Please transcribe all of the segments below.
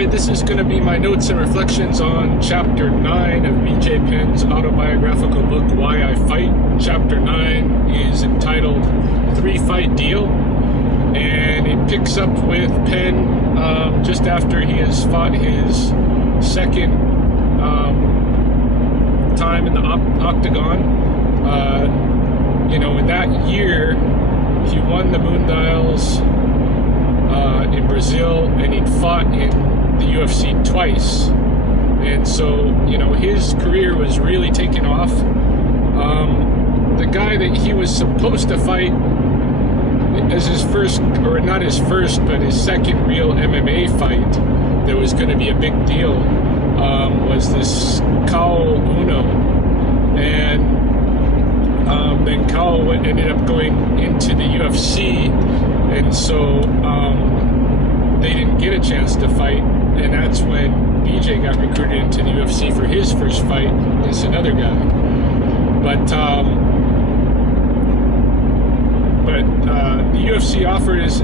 Alright, this is going to be my notes and reflections on Chapter 9 of B.J. Penn's autobiographical book, Why I Fight. Chapter 9 is entitled 3-Fight Deal, and it picks up with Penn just after he has fought his second time in the octagon. In that year, he won the Mundials in Brazil, and he'd fought in the UFC twice, and so his career was really taking off. The guy that he was supposed to fight as his first, or not his first, but his second real MMA fight that was going to be a big deal, was this Ch.9, and then Ch ended up going into the UFC, and so they didn't get a chance to fight, and that's when BJ got recruited into the UFC for his first fight against another guy. But the UFC offers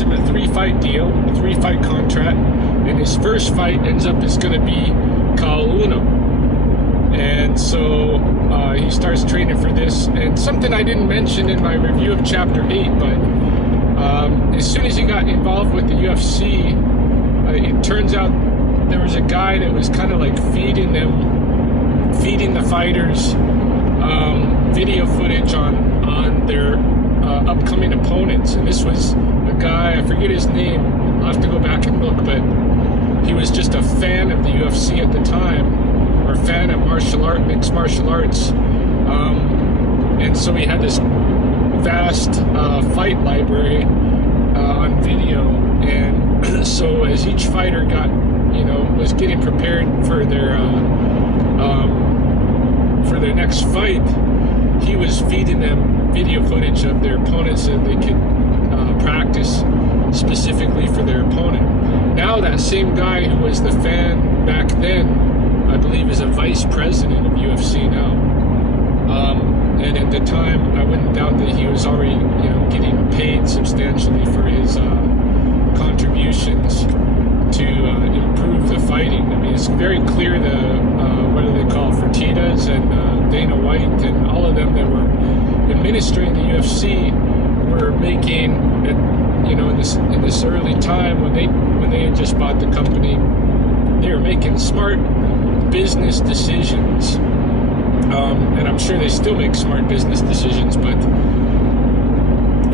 him a 3-fight deal, a 3-fight contract, and his first fight ends up is going to be Ch.9. And so he starts training for this. And something I didn't mention in my review of Chapter 8, but as soon as he got involved with the UFC, it turns out there was a guy that was kind of like feeding the fighters video footage on their upcoming opponents. And this was a guy, I forget his name, I'll have to go back and look, but he was just a fan of the UFC at the time, or a fan of mixed martial arts. And so he had this vast fight library on video, and so as each fighter was getting prepared for their next fight, he was feeding them video footage of their opponents so they could practice specifically for their opponent. Now that same guy who was the fan back then, I believe, is a vice president of UFC now. And at the time, I wouldn't doubt that he was already, getting paid substantially for his contributions to improve the fighting. I mean, it's very clear what do they call Fertitas and Dana White and all of them that were administering the UFC were making, in this early time when they had just bought the company, they were making smart business decisions. And I'm sure they still make smart business decisions, but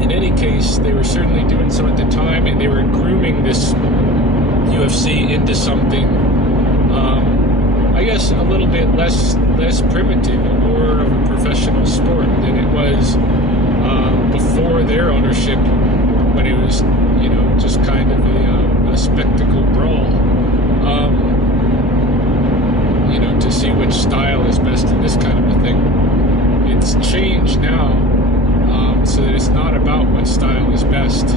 in any case, they were certainly doing so at the time, and they were grooming this UFC into something, I guess, a little bit less primitive and more of a professional sport than it was before their ownership, when it was, just kind of a spectacle brawl. To see which style is best in this kind of a thing. It's changed now, so that it's not about what style is best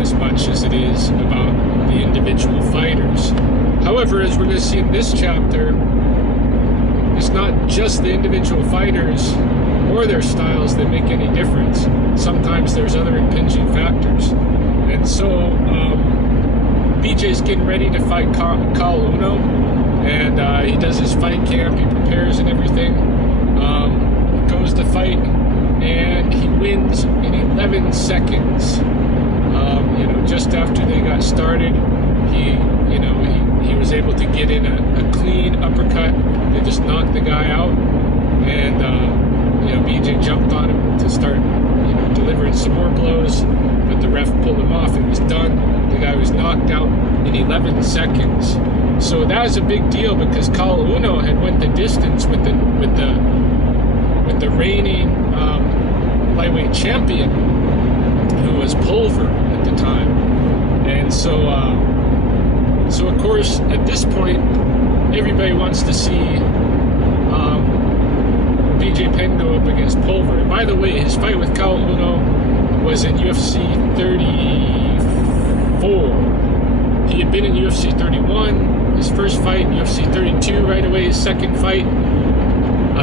as much as it is about the individual fighters. However, as we're going to see in this chapter, it's not just the individual fighters or their styles that make any difference. Sometimes there's other impinging factors. And so BJ's getting ready to fight Ch.9. And he does his fight camp, he prepares and everything, goes to fight, and he wins in 11 seconds. Just after they got started, he was able to get in a clean uppercut and just knocked the guy out. And, BJ jumped on him to start, delivering some more blows, but the ref pulled him off. It was done. The guy was knocked out in 11 seconds. So that was a big deal because Ch.9 had went the distance with the reigning lightweight champion, who was Pulver at the time. And so of course at this point everybody wants to see BJ Penn go up against Pulver. And by the way, his fight with Ch.9 was in UFC 34. He had been in UFC 31. His first fight, UFC 32, right away his second fight.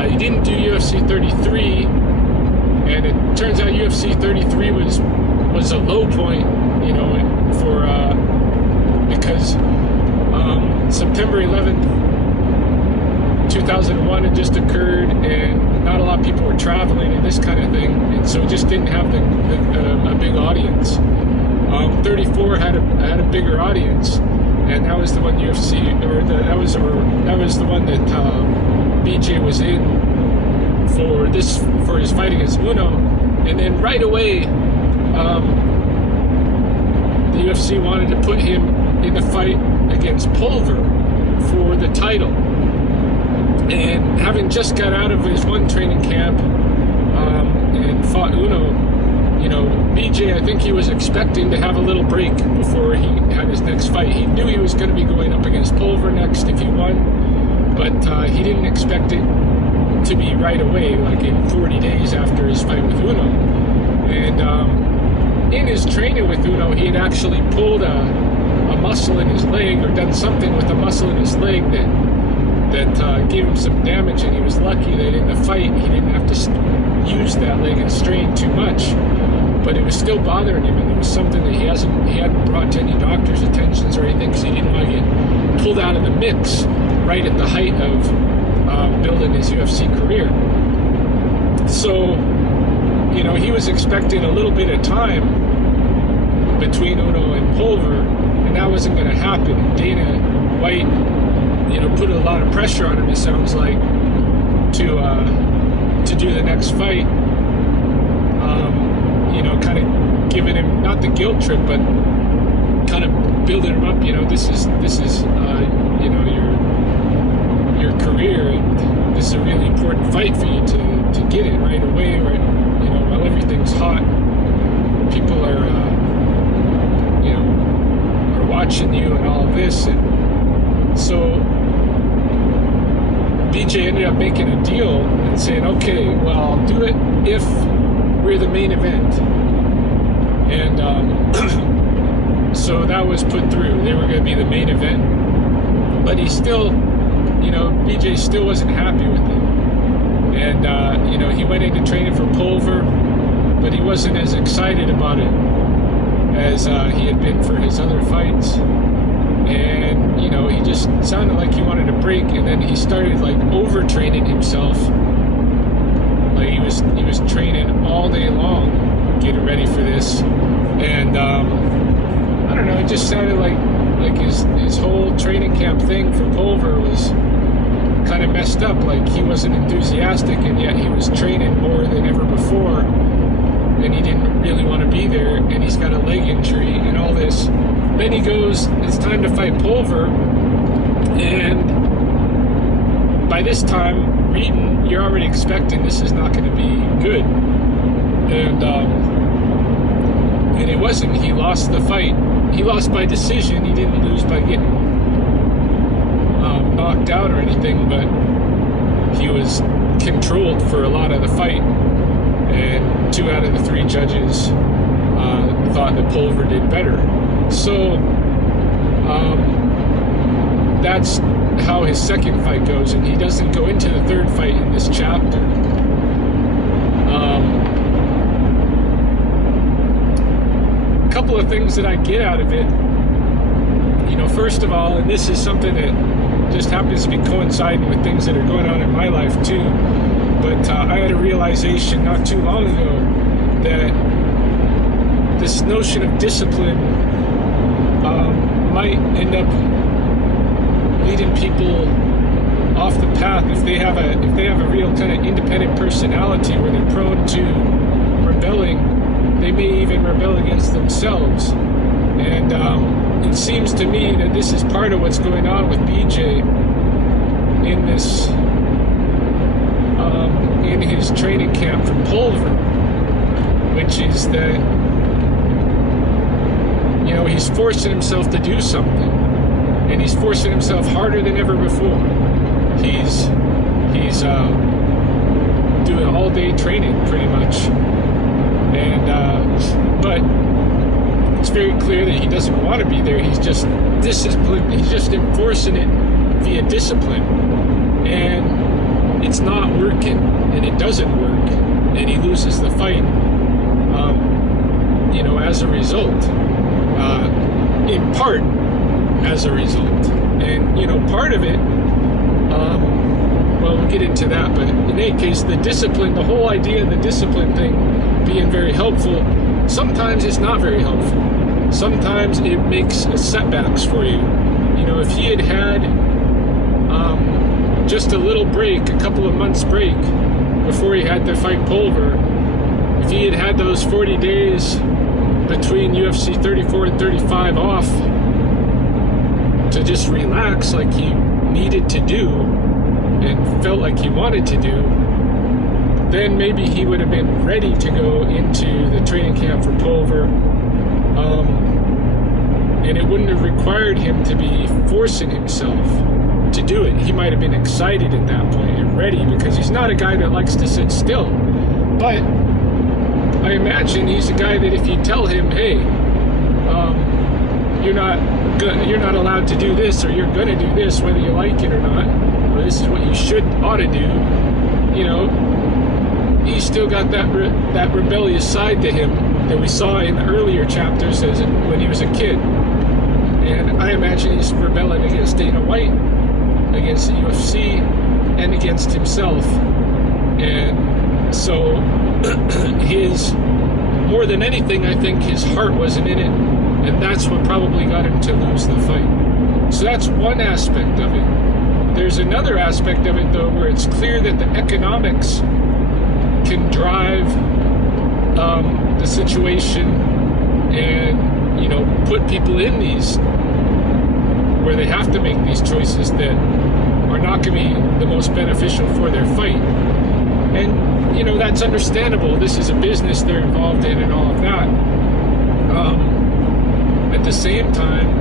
He didn't do UFC 33, and it turns out UFC 33 was a low point, because September 11th, 2001 had just occurred, and not a lot of people were traveling and this kind of thing, and so it just didn't have a big audience. 34 had a bigger audience, and that was the one UFC, that was the one that BJ was in for his fight against Uno, and then right away, the UFC wanted to put him in the fight against Pulver for the title. And having just got out of his one training camp and fought Uno, BJ, I think he was expecting to have a little break before he had his next fight. He knew he was going to be going up against Pulver next if he won, but he didn't expect it to be right away, like in 40 days after his fight with Uno. And in his training with Uno, he had actually pulled a muscle in his leg, or done something with a muscle in his leg that gave him some damage, and he was lucky that in the fight he didn't have to use that leg and strain too much, but it was still bothering him, and it was something that he hadn't brought to any doctor's attentions or anything, because he didn't want to get pulled out of the mix right at the height of building his UFC career. So he was expecting a little bit of time between Uno and Pulver, and that wasn't going to happen. Dana White put a lot of pressure on him, it sounds like, to do the next fight. Kind of giving him not the guilt trip, but kind of building him up. This is your career, and this is a really important fight for you to get it right away, right? While everything's hot, people are watching you and all of this, and so BJ ended up making a deal and saying, okay, well, I'll do it if we're the main event. And so that was put through. They were going to be the main event. But he still, BJ still wasn't happy with it. And, he went into training for Pulver, but he wasn't as excited about it as he had been for his other fights. And he just sounded like he wanted a break, and then he started overtraining himself. Like he was training all day long, getting ready for this, and I don't know. It just sounded like his whole training camp thing for Pulver was kind of messed up. Like he wasn't enthusiastic, and yet he was training more than ever before, and he didn't really want to be there. And he's got a leg injury and all this. Then he goes, it's time to fight Pulver, and by this time, reading, you're already expecting this is not going to be good. And it wasn't. He lost the fight. He lost by decision. He didn't lose by getting knocked out or anything, but he was controlled for a lot of the fight. And 2 out of the 3 judges thought that Pulver did better. So that's how his second fight goes, and he doesn't go into the third fight in this chapter. A couple of things that I get out of it, first of all, and this is something that just happens to be coinciding with things that are going on in my life too, but I had a realization not too long ago that this notion of discipline might end up leading people off the path if they have a real kind of independent personality where they're prone to rebelling. They may even rebel against themselves, and it seems to me that this is part of what's going on with BJ in this in his training camp for Pulver, which is that he's forcing himself to do something, and he's forcing himself harder than ever before. He's doing all-day training pretty much, and but it's very clear that he doesn't want to be there. He's just disciplined. He's just enforcing it via discipline, and it's not working, and it doesn't work, and he loses the fight. As a result, in part as a result. And, part of it, well, we'll get into that, but in any case, the discipline, the whole idea of the discipline thing being very helpful, sometimes it's not very helpful. Sometimes it makes setbacks for you. If he had had just a little break, a couple of months break, before he had to fight Pulver, if he had had those 40 days between UFC 34 and 35 off to just relax like he needed to do and felt like he wanted to do, then maybe he would have been ready to go into the training camp for Pulver. And it wouldn't have required him to be forcing himself to do it. He might have been excited at that point and ready, because he's not a guy that likes to sit still. But I imagine he's a guy that if you tell him, hey, you're not allowed to do this, or you're going to do this whether you like it or not, or this is what you ought to do, he's still got that rebellious side to him that we saw in the earlier chapters when he was a kid. And I imagine he's rebelling against Dana White, against the UFC, and against himself. And so more than anything, I think his heart wasn't in it, and that's what probably got him to lose the fight. So that's one aspect of it. There's another aspect of it, though, where it's clear that the economics can drive the situation and, put people in these, where they have to make these choices that are not going to be the most beneficial for their fight. And, that's understandable. This is a business they're involved in and all of that. At the same time,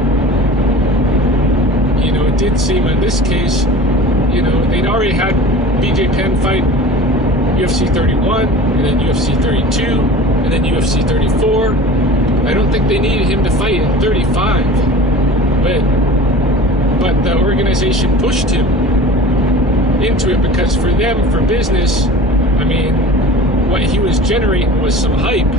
it did seem in this case, they'd already had BJ Penn fight UFC 31, and then UFC 32, and then UFC 34. I don't think they needed him to fight in 35. But the organization pushed him into it, because for them, for business, what he was generating was some hype.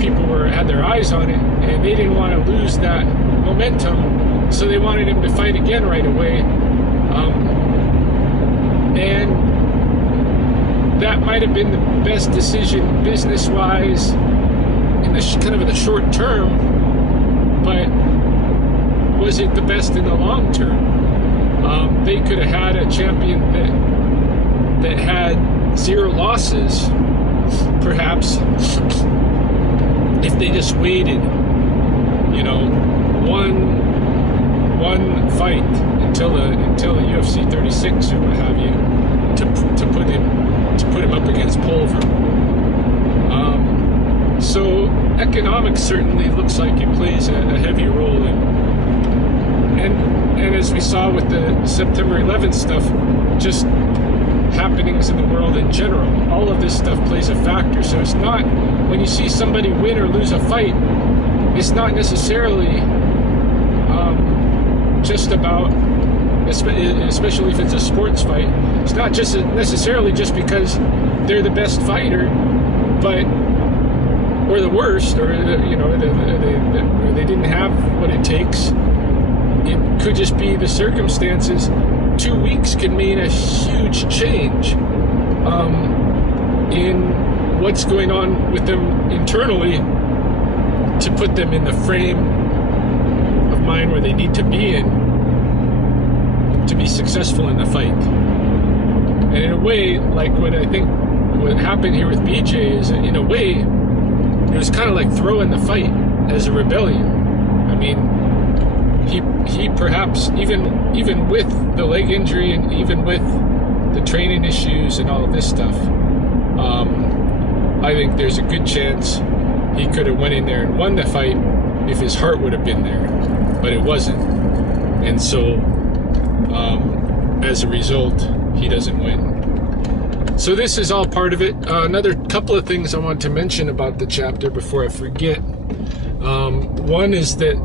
People had their eyes on it, and they didn't want to lose that momentum, so they wanted him to fight again right away. And that might have been the best decision business-wise in the short term, but was it the best in the long term? They could have had a champion that had 0 losses, perhaps, if they just waited, one fight until the UFC 36 or what have you, to put him up against Pulver. So economics certainly looks like it plays a heavy role in. And as we saw with the September 11th stuff, just happenings in the world in general, all of this stuff plays a factor. So it's not, when you see somebody win or lose a fight, it's not necessarily just about, especially if it's a sports fight, it's not just necessarily just because they're the best fighter, or the worst, or they didn't have what it takes. It could just be the circumstances. 2 weeks can mean a huge change in what's going on with them internally to put them in the frame of mind where they need to be in to be successful in the fight. And in a way, like what I think what happened here with BJ is, in a way, it was kind of like throwing the fight as a rebellion. He perhaps, even with the leg injury and even with the training issues and all of this stuff, I think there's a good chance he could have went in there and won the fight if his heart would have been there, but it wasn't. And so, as a result, he doesn't win. So this is all part of it. Another couple of things I want to mention about the chapter before I forget. One is that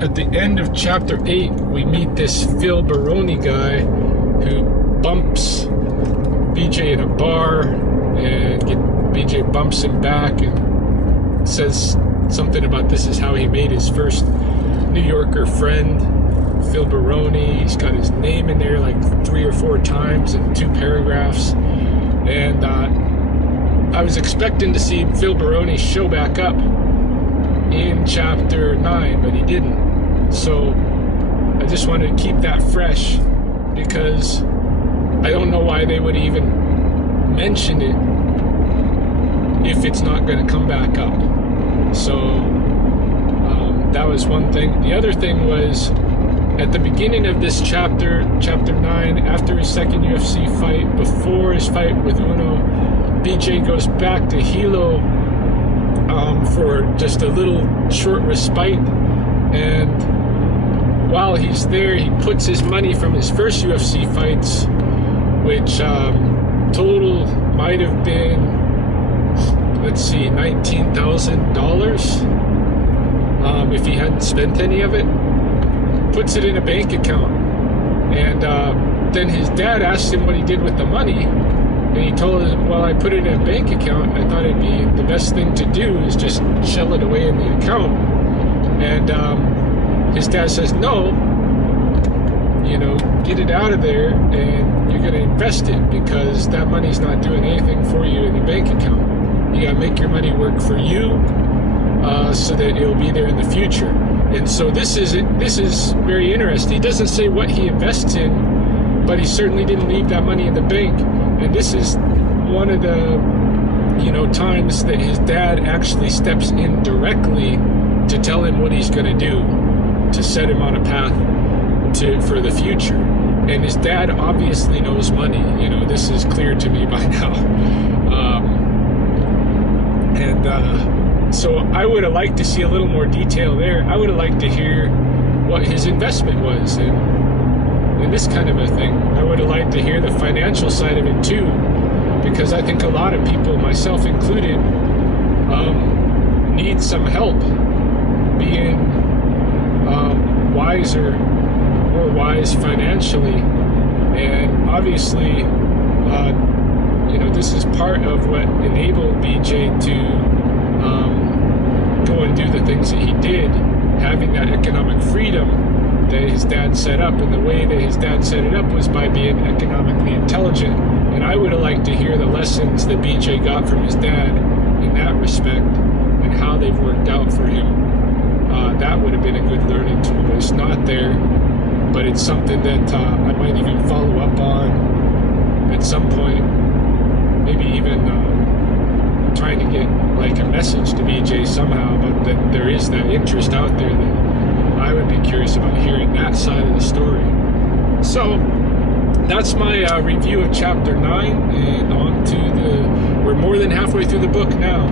at the end of chapter 8, we meet this Phil Baroni guy who bumps BJ in a bar, and BJ bumps him back and says something about this is how he made his first New Yorker friend. Phil Baroni. He's got his name in there like 3 or 4 times in 2 paragraphs. And I was expecting to see Phil Baroni show back up in chapter 9, but he didn't. So I just wanted to keep that fresh, because I don't know why they would even mention it if it's not going to come back up. So that was one thing. The other thing was, at the beginning of this chapter 9, after his second UFC fight, before his fight with Uno, BJ goes back to Hilo for just a little short respite, and while he's there, he puts his money from his first UFC fights, which total might have been, let's see, $19,000 if he hadn't spent any of it, puts it in a bank account. And then his dad asked him what he did with the money, and he told him, well, I put it in a bank account. I thought it'd be the best thing to do is just shell it away in the account. And his dad says, no, get it out of there and you're going to invest it, because that money's not doing anything for you in the bank account. You got to make your money work for you, so that it'll be there in the future. And so this is very interesting. He doesn't say what he invests in, but he certainly didn't leave that money in the bank. And this is one of the times that his dad actually steps in directly to tell him what he's going to do, to set him on a path for the future. And his dad obviously knows money. This is clear to me by now. So I would have liked to see a little more detail there. I would have liked to hear what his investment was in this kind of a thing. I would have liked to hear the financial side of it too, because I think a lot of people, myself included, need some help being more wise financially. And obviously, this is part of what enabled BJ to go and do the things that he did, having that economic freedom that his dad set up. And the way that his dad set it up was by being economically intelligent. And I would have liked to hear the lessons that BJ got from his dad in that respect, and how they've worked out for him. That would have been a good learning tool, but it's not there. But it's something that I might even follow up on at some point, maybe even trying to get like a message to BJ somehow, but that there is that interest out there that I would be curious about hearing that side of the story. So that's my review of chapter 9, and on to we're more than halfway through the book now.